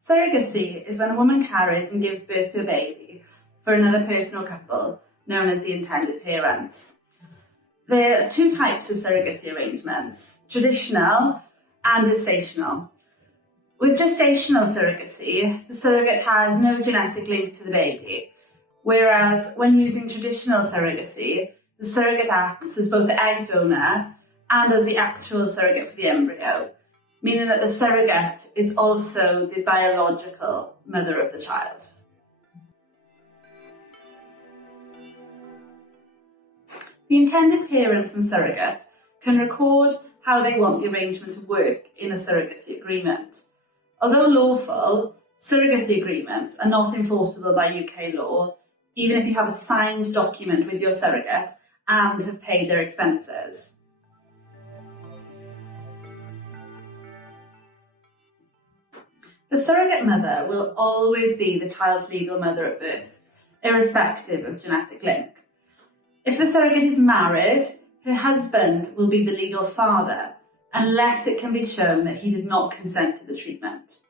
Surrogacy is when a woman carries and gives birth to a baby for another person or couple, known as the intended parents. There are two types of surrogacy arrangements, traditional and gestational. With gestational surrogacy, the surrogate has no genetic link to the baby, whereas when using traditional surrogacy, the surrogate acts as both the egg donor and as the actual surrogate for the embryo, meaning that the surrogate is also the biological mother of the child. The intended parents and surrogate can record how they want the arrangement to work in a surrogacy agreement. Although lawful, surrogacy agreements are not enforceable by UK law, even if you have a signed document with your surrogate and have paid their expenses. The surrogate mother will always be the child's legal mother at birth, irrespective of genetic link. If the surrogate is married, her husband will be the legal father, unless it can be shown that he did not consent to the treatment.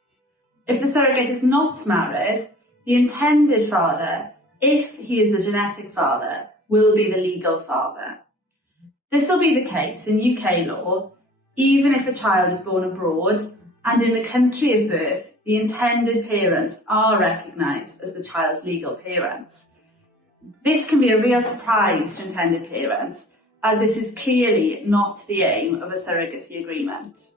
If the surrogate is not married, the intended father, if he is the genetic father, will be the legal father. This will be the case in UK law, even if a child is born abroad, and in the country of birth, the intended parents are recognised as the child's legal parents. This can be a real surprise to intended parents, as this is clearly not the aim of a surrogacy agreement.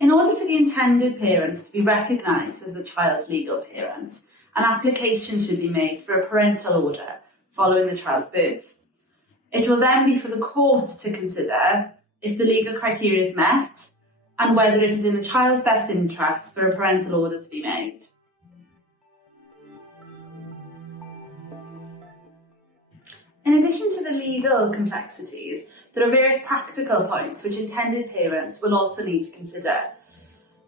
In order for the intended parents to be recognised as the child's legal parents, an application should be made for a parental order following the child's birth. It will then be for the court to consider if the legal criteria is met and whether it is in the child's best interest for a parental order to be made. In addition to the legal complexities, there are various practical points which intended parents will also need to consider.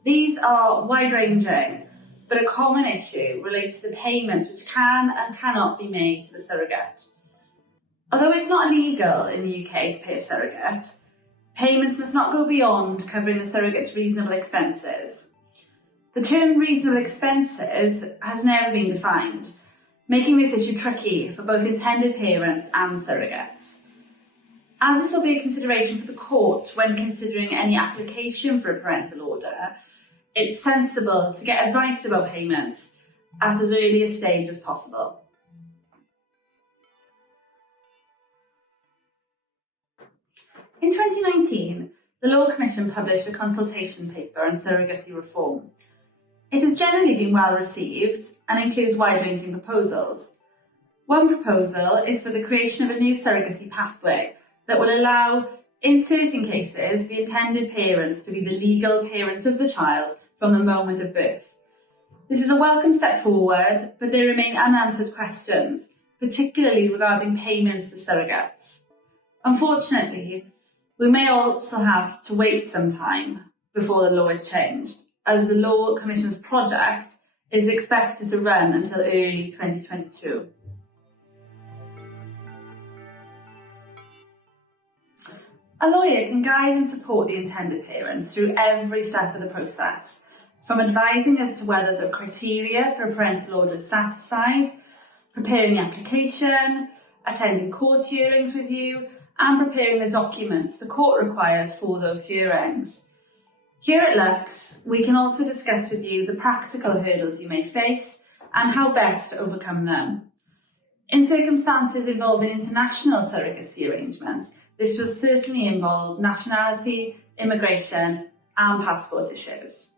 These are wide-ranging, but a common issue relates to the payments which can and cannot be made to the surrogate. Although it's not illegal in the UK to pay a surrogate, payments must not go beyond covering the surrogate's reasonable expenses. The term reasonable expenses has never been defined, making this issue tricky for both intended parents and surrogates. As this will be a consideration for the court when considering any application for a parental order, it's sensible to get advice about payments at as early a stage as possible. In 2019, the Law Commission published a consultation paper on surrogacy reform. It has generally been well received and includes wide-ranging proposals. One proposal is for the creation of a new surrogacy pathway that will allow, in certain cases, the intended parents to be the legal parents of the child from the moment of birth. This is a welcome step forward, but there remain unanswered questions, particularly regarding payments to surrogates. Unfortunately, we may also have to wait some time before the law is changed, as the Law Commission's project is expected to run until early 2022. A lawyer can guide and support the intended parents through every step of the process, from advising as to whether the criteria for a parental order is satisfied, preparing the application, attending court hearings with you, and preparing the documents the court requires for those hearings. Here at Lux, we can also discuss with you the practical hurdles you may face and how best to overcome them. In circumstances involving international surrogacy arrangements, this will certainly involve nationality, immigration, and passport issues.